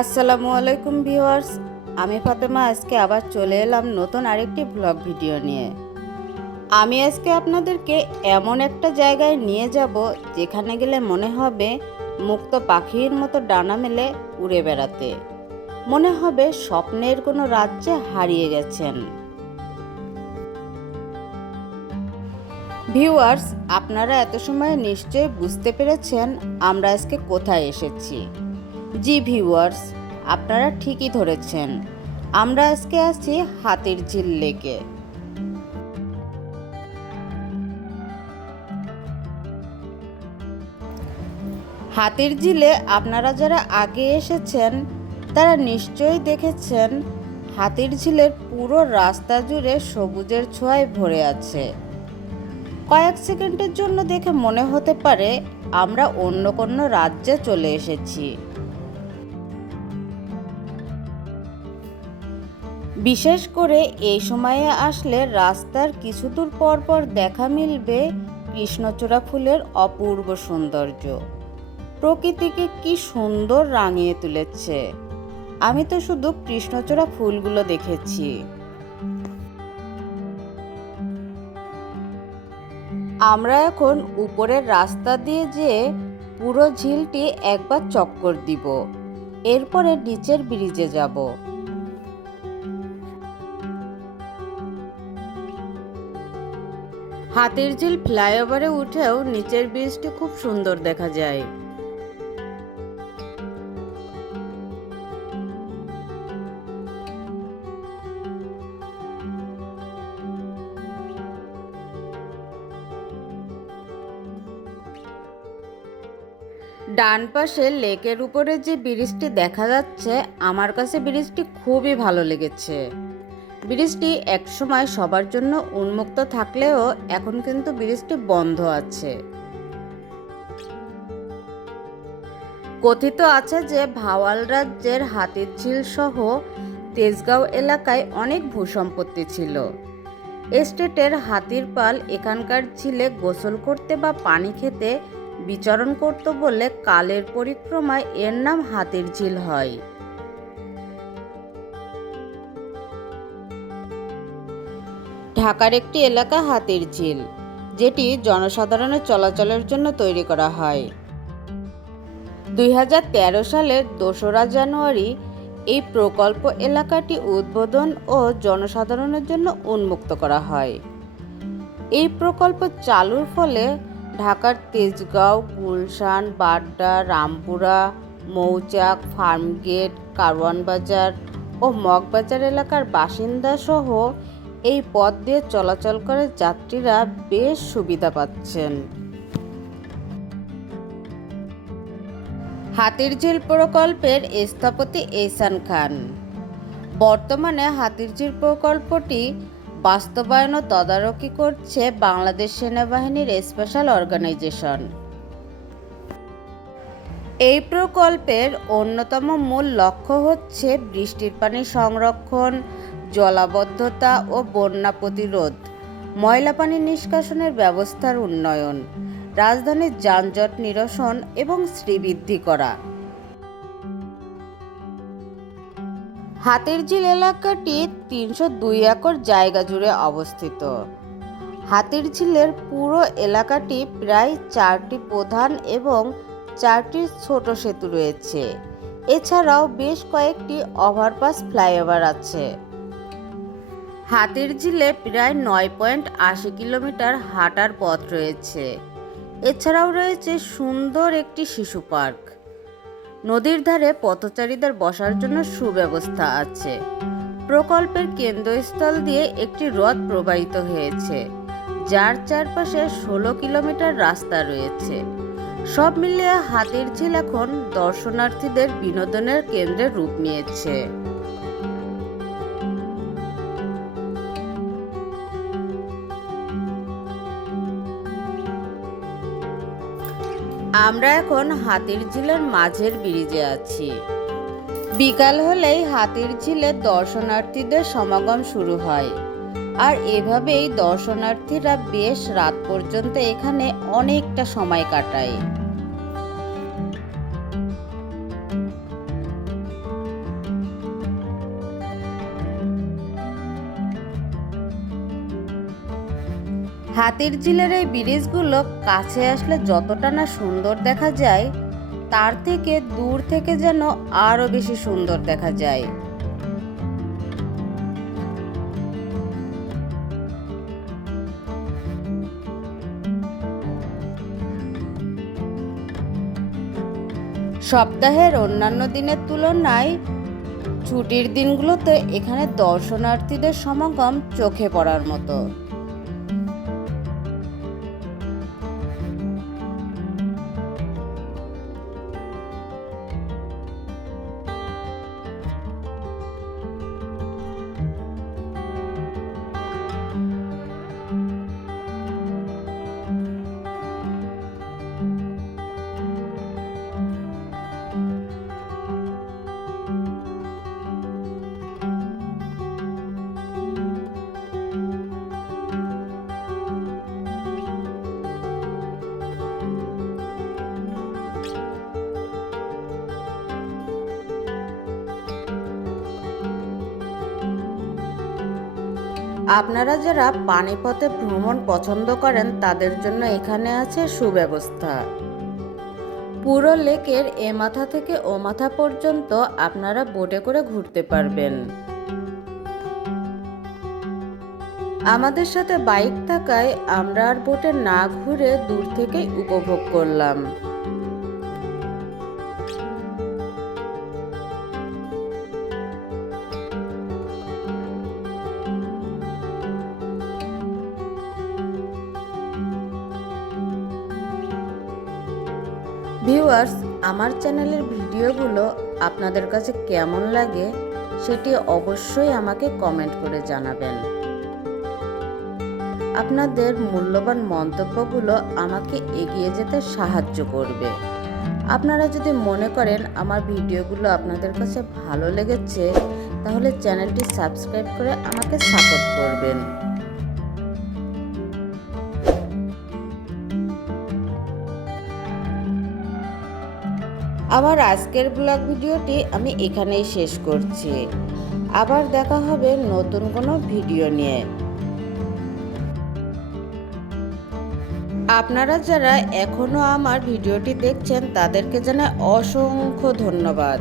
আসসালামু আলাইকুম ভিউয়ার্স, আমি ফাতেমা। আজকে আবার চলে এলাম নতুন আরেকটি ব্লগ ভিডিও নিয়ে। আমি আজকে আপনাদেরকে এমন একটা জায়গায় নিয়ে যাব যেখানে গেলে মনে হবে মুক্ত পাখির মতো ডানা মেলে উড়ে বেড়াতে, মনে হবে স্বপ্নের কোনো রাজ্যে হারিয়ে গেছেন। ভিউয়ার্স, আপনারা এত সময় নিশ্চয়ই বুঝতে পেরেছেন আমরা আজকে কোথায় এসেছি। জি ভিউয়ার্স, আপনারা ঠিকই ধরেছেন, আমরা আজকে আছি হাতিরঝিল লেকে। হাতিরঝিলে আপনারা যারা আগে এসেছেন তারা নিশ্চয়ই দেখেছেন হাতিরঝিলের পুরো রাস্তা জুড়ে সবুজের ছোঁয়ায় ভরে আছে। কয়েক সেকেন্ডের জন্য দেখে মনে হতে পারে আমরা অন্য কোনো রাজ্যে চলে এসেছি। বিশেষ করে এই সময়ে আসলে রাস্তার কিছু দূর পর পর দেখা মিলবে কৃষ্ণচূড়া ফুলের অপূর্ব সৌন্দর্য। প্রকৃতিকে কি সুন্দর রাঙিয়ে তুলেছে। আমি তো শুধু কৃষ্ণচূড়া ফুলগুলো দেখেছি। আমরা এখন উপরের রাস্তা দিয়ে যেয়ে পুরো ঝিলটি একবার চক্কর দিব, এরপরে নিচের ব্রিজে যাব। হাতিরঝিল ফ্লাইওভারে উঠেও নিচের ব্রিজটি খুব সুন্দর দেখা যায়। ডান পাশে লেকের উপরে যে ব্রিজটি দেখা যাচ্ছে, আমার কাছে ব্রিজটি খুবই ভালো লেগেছে। ব্রিজটি একসময় সবার জন্য উন্মুক্ত থাকলেও এখন কিন্তু ব্রিজটি বন্ধ আছে। কথিত আছে যে ভাওয়াল রাজ্যের হাতিরঝিল সহ তেজগাঁও এলাকায় অনেক ভূসম্পত্তি ছিল। এস্টেটের হাতির পাল এখানকার ঝিলে গোসল করতে বা পানি খেতে বিচরণ করত বলে কালের পরিক্রমায় এর নাম হাতিরঝিল হয়। ঢাকার একটি এলাকা হাতিরঝিল, যেটি জনসাধারণের চলাচলের জন্য তৈরি করা হয়। 2013 সালের 2রা জানুয়ারি এই প্রকল্প এলাকাটি উদ্বোধন ও জনসাধারণের জন্য উন্মুক্ত করা হয়। এই প্রকল্প চালুর ফলে ঢাকার তেজগাঁও, গুলশান, বাড্ডা, রামপুরা, মৌচাক, ফার্মগেট, কারওয়ান বাজার ও মগবাজার এলাকার বাসিন্দা সহ এই পথ দিয়ে চলাচল করে যাত্রীরা বেশ সুবিধা পাচ্ছেন। হাতিরঝিল প্রকল্পের স্থপতি এহসান খান। বর্তমানে হাতিরঝিল প্রকল্পটি বাস্তবায়ন ও তদারকি করছে বাংলাদেশ সেনাবাহিনীর স্পেশাল অর্গানাইজেশন। এই প্রকল্পের অন্যতম মূল লক্ষ্য হচ্ছে বৃষ্টির পানি সংরক্ষণ, জলাবদ্ধতা ও বন্যা প্রতিরোধ, ময়লা পানি নিষ্কাশনের ব্যবস্থার উন্নয়ন, রাজধানীর যানজট নিরসন এবং শ্রীবৃদ্ধি করা। হাতিরঝিল এলাকাটি 302 একর জায়গা জুড়ে অবস্থিত। হাতিরঝিলের পুরো এলাকাটি প্রায় 4টি প্রধান এবং 4টি ছোট সেতু রয়েছে। এছাড়াও বেশ কয়েকটি ওভারপাস ফ্লাইওভার আছে। হাতিরঝিলে প্রায় 9.80 কিলোমিটার হাঁটার পথ রয়েছে। এছাড়াও রয়েছে সুন্দর একটি শিশু পার্ক। নদীর ধারে পথচারীদের বসার জন্য সুব্যবস্থা আছে। প্রকল্পের কেন্দ্রস্থল দিয়ে একটি হ্রদ প্রবাহিত হয়েছে, যার চারপাশে 16 কিলোমিটার রাস্তা রয়েছে। সব মিলিয়ে হাতিরঝিল এখন দর্শনার্থীদের বিনোদনের কেন্দ্রে রূপ নিয়েছে। আমরা এখন হাতিরঝিলের মাঝের ব্রিজে আছি। বিকাল হলেই হাতিরঝিলে দর্শনার্থীদের সমাগম শুরু হয়, আর এভাবেই দর্শনার্থীরা বেশ রাত পর্যন্ত এখানে অনেকটা সময় কাটায়। হাতিরঝিলের এই ব্রিজগুলো কাছে আসলে যতটা না সুন্দর দেখা যায়, তার থেকে দূর থেকে যেন আরো বেশি সুন্দর দেখা যায়। সপ্তাহের অন্যান্য দিনের তুলনায় ছুটির দিনগুলোতে এখানে দর্শনার্থীদের সমাগম চোখে পড়ার মতো। আপনারা যারা পানিপথে ভ্রমণ পছন্দ করেন তাদের জন্য এখানে আছে সুব্যবস্থা। পুরো লেকের এ মাথা থেকে ও মাথা পর্যন্ত আপনারা বোটে করে ঘুরতে পারবেন। আমাদের সাথে বাইক থাকায় আমরা আর বোটে না ঘুরে দূর থেকেই উপভোগ করলাম। ভিউয়ার্স, আমার চ্যানেলের ভিডিওগুলো আপনাদের কাছে কেমন লাগে সেটি অবশ্যই আমাকে কমেন্ট করে জানাবেন। আপনাদের মূল্যবান মন্তব্যগুলো আমাকে এগিয়ে যেতে সাহায্য করবে। আপনারা যদি মনে করেন আমার ভিডিওগুলো আপনাদের কাছে ভালো লেগেছে, তাহলে চ্যানেলটি সাবস্ক্রাইব করে আমাকে সাপোর্ট করবেন। আমার আজকের ব্লগ ভিডিওটি আমি এখানেই শেষ করছি। আবার দেখা হবে নতুন কোনো ভিডিও নিয়ে। আপনারা যারা এখনো আমার ভিডিওটি দেখছেন তাদেরকে জানাই অসংখ্য ধন্যবাদ।